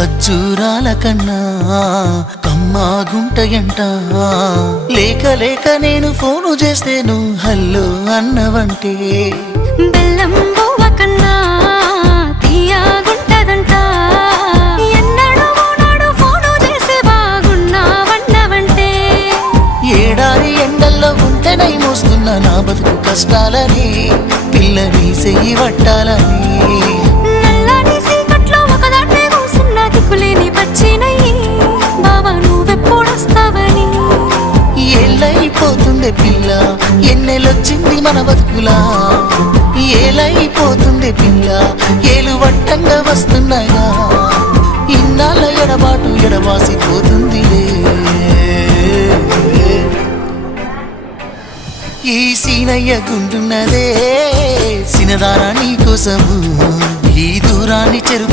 ఖర్జూరాల కన్నా కమ్మాగుంటయంట. లేక లేక నేను ఫోను చేస్తే నువ్వు హల్లో అన్నవంటే బెల్లం బువ్వ కన్నా తీయగుంటదంట. ఎన్నడూ నాడు ఫోను చేసి బాగున్నావన్నవంటే ఏడాది ఎండల్లో ఉంటేనై మోస్తున్నా నా బతుకు కష్టాలని పిల్లని చెయ్యి పట్టాలని. నల్లని సీకట్లో ఒకదాన్నే కూసున్న దిక్కులేని పచ్చినయ్యి బావా నువ్వెప్పుడొస్తావని. ఏళ్ళైపోతుంది పిల్ల ఎన్నెలొచ్చింది మన బతుకులా. ఏలైపోతుంది పిల్ల ఏలు వట్టంగా వస్తున్నాయా. ఇన్నాళ్ళ ఎడబాటు ఎడవాసిపోతుందిలే. ఈ సీనయ్య గుంటున్నదే సినదారా నీ కోసము ఈ దూరాన్ని చెరుపు